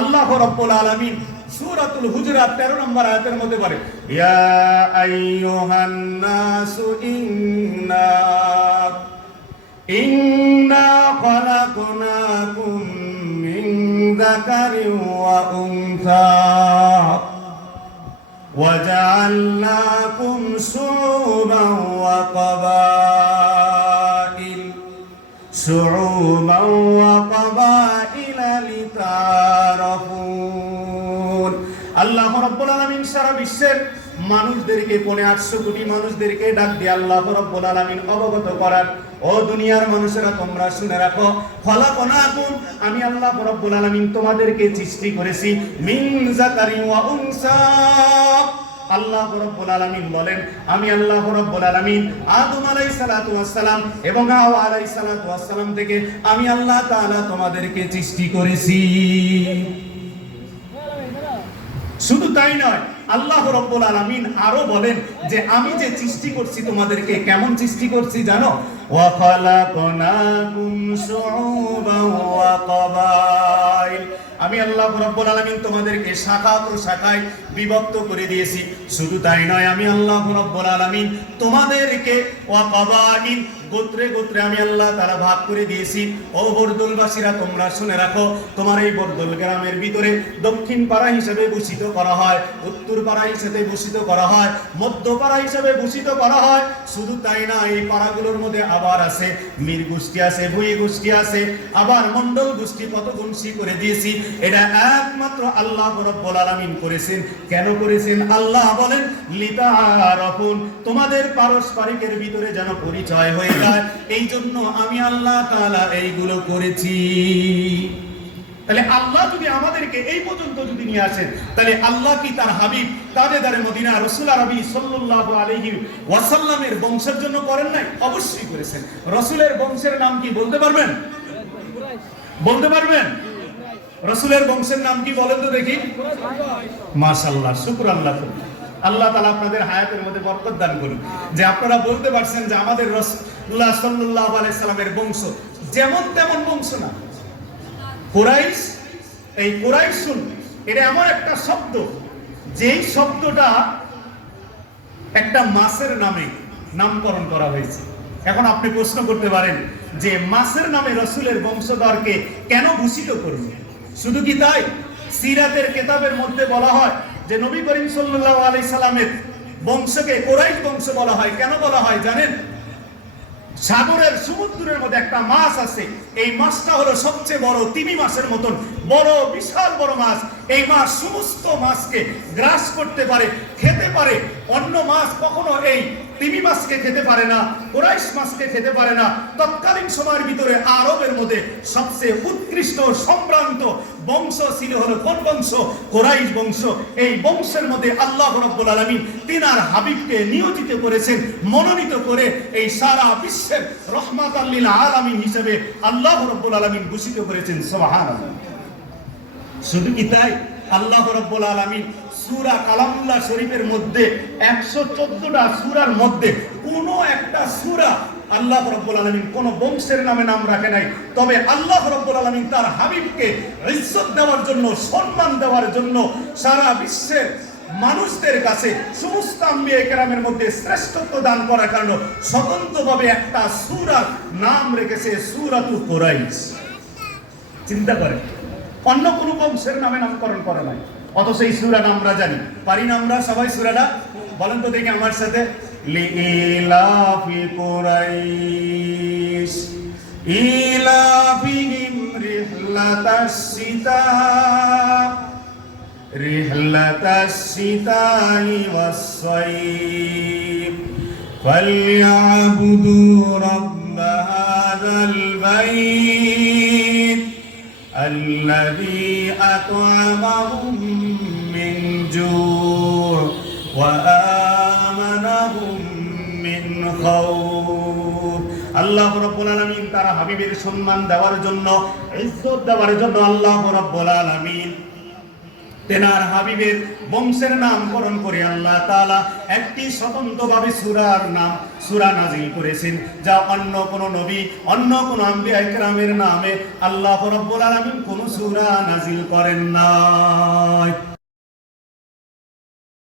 আল্লাহ রাব্বুল আলামিন সূরাতুল হুজুরাত 13 নম্বর আয়াতের মধ্যে বলে, ইয়া আইয়ুহান নাসু ইন্না খলাকনাকুম মিন যাকারিন ওয়া উনসা وجعلناكم شعوبا وقبائل لتعارفوا আল্লাহ রাব্বুল আলামিন সারা বিশ্বের মানুষদেরকে 800 কোটি মানুষদেরকে ডাক দিয়ে আল্লাহ রাব্বুল আলামিন অবগত করার, ও দুনিয়ার মানুষেরা তোমরা শুনে রাখো, খলাকনাকুম আমি আল্লাহ রাব্বুল আলামিন তোমাদেরকে সৃষ্টি করেছি মিন যাকারিন ওয়া উনসা। আল্লাহ রাব্বুল আলামিন বলেন, আমি আল্লাহ রাব্বুল আলামিন আদম আলাইহিস সালাতু ওয়াস সালাম এবং হাওয়া আলাইহিস সালাতু ওয়াস সালাম থেকে আমি আল্লাহ তাআলা তোমাদেরকে সৃষ্টি করেছি। শুধু তাই নয়, আল্লাহ রাব্বুল আলামিন আরো বলেন যে আমি যে সৃষ্টি করছি তোমাদেরকে কেমন সৃষ্টি করছি জানো? ওয়া খালাকনাকুম শুউবান ওয়া কাবাইল, আমি আল্লাহ রাব্বুল আলামিন তোমাদেরকে শাখা প্রশাখায় বিভক্ত করে দিয়েছি। শুধু তাই নয়, আমি আল্লাহ রাব্বুল আলামিন তোমাদেরকে ওয়া কাবাইল গোত্রে গোত্রে আমি আল্লাহ তাআলা ভাগ করে দিয়েছি। ও বরদুলবাসীরা তোমরা শুনে রাখো, তোমার এই বরদুল গ্রামের ভিতরে দক্ষিণ পাড়া হিসেবে ভূষিত করা হয়, উত্তর পাড়া হিসেবে ভূষিত করা হয়, মধ্য পাড়া হিসেবে ভূষিত করা হয়। শুধু তাই না, এই পাড়াগুলোর মধ্যে আবার আছে মীর গোষ্ঠী আছে, ভুঁই গোষ্ঠী আছে, আবার মণ্ডল গোষ্ঠী, কত গুণসি করে দিয়েছি। এটা একমাত্র আল্লাহ রাব্বুল আলামিন করেছেন। কেন করেছেন? আল্লাহ বলেন লিতাআরাফুন, তোমাদের পারস্পরিকের ভিতরে যেন পরিচয় হয়ে যায়, এই জন্য আমি আল্লাহ তাআলা এইগুলো করেছি। তাহলে আল্লাহ যদি আমাদেরকে এই পর্যন্ত যদি নিয়ে আসেন, তাহলে আল্লাহ কি তার হাবিব তাজেদারে মদিনা রাসূল আরবি সাল্লাল্লাহু আলাইহি ওয়াসাল্লামের বংশের জন্য করেন নাই? অবশ্যই করেছেন। রাসূলের বংশের নাম কি বলতে পারবেন? বলতে পারবেন? রাসূলের বংশের নাম কি বলেন তো দেখি? মাশাআল্লাহ, শুকরাল্লাহ। আল্লাহ তাআলা আপনাদের হায়াতের মধ্যে বরকত দান করুন যে আপনারা বলতে পারছেন যে আমাদের রাসূলুল্লাহ সাল্লাল্লাহু আলাইহি সাল্লামের বংশ যেমন তেমন বংশ না। কুরাইশ, এই কুরাইশুন এটা এমন একটা শব্দ, যেই শব্দটা একটা মাসের নামে নামকরণ করা হয়েছে। এখন আপনি প্রশ্ন করতে পারেন যে মাসের নামে রাসূলের বংশধরকে কেন ভূষিত করবে? শুধু কি তাই? সিরাতের কিতাবের মধ্যে বলা হয় যে নবী করিম সাল্লাল্লাহু আলাইহি সাল্লামের বংশকে কুরাইশ বংশ বলা হয়। কেন বলা হয় জানেন? সাগরের সমুদ্রের মধ্যে একটা মাছ আছে, এই মাছটা হলো সবচেয়ে বড়, তিমি মাছের মতন বড়, বিশাল বড় মাছ। এই মাছ সমস্ত মাছকে গ্রাস করতে পারে, খেতে পারে। অন্য মাছ কখনো এই তিমি মাছকে খেতে পারে না, কুরাইশ মাছকে খেতে পারে না। তৎকালীন সময়ের ভিতরে আরবের মধ্যে সবচেয়ে উৎকৃষ্ট সম্ভ্রান্ত বংশ ছিল হলো কোন বংশ? কুরাইশ বংশ। এই বংশের মধ্যে আল্লাহ রাব্বুল আলামিন তিনার হাবিবকে নিয়োজিত করেছেন, মনোনীত করে এই সারা বিশ্বের রহমাতাল লিল আলামিন হিসেবে আল্লাহ রাব্বুল আলামিন ঘোষিত করেছেন। সুবহানাল্লাহ। শুধু কি তাই? আল্লাহ রাব্বুল আলামিন সূরা কালামুল্লাহ শরীফের মধ্যে 114টা সূরার মধ্যে কোন একটা সূরা আল্লাহ রাব্বুল আলামিন কোন বংশের নামে নাম রাখে নাই। তবে আল্লাহ রাব্বুল আলামিন তার হাবিবকে ইজ্জত দেওয়ার জন্য, সম্মান দেওয়ার জন্য সারা বিশ্বের মানুষদের কাছে সমস্ত আম্বিয়া কেরামের মধ্যে শ্রেষ্ঠত্ব দান করার কারণে স্বতন্ত্রভাবে একটা সূরার নাম রেখেছে সূরাতুল কুরাইশ। চিন্তা করেন, অন্য কোন বংশের নামে নামকরণ করা নাই, অথচ এই সূরাটা আমরা জানি। পারি না আমরা সবাই সূরাটা? বলেন তো দেখি আমার সাথে। লিইলাফি কুরাইশ ইলাফিহিম রিহলাতাশ শিতাই ওয়াস-সাইফ ফালইয়াবুদু রাব্ব হাযাল বাইত الذي أطعمهم من جوع وآمنهم من خوف। আল্লাহ রাব্বুল আলামিন তার হাবিবের সম্মান দেওয়ার জন্য, ইজ্জত দেওয়ার জন্য আল্লাহ রাব্বুল আলামিন তেনার হাবিবের বংশের নামকরণ করে আল্লাহ তাআলা একটি স্বতন্ত্রভাবে সূরার নাম সূরা নাজিল করেছেন, যা অন্য কোন নবী, অন্য কোন আম্বিয়া ইকরামের নামে আল্লাহ রাব্বুল আলামিন কোন সূরা নাজিল করেন নাই।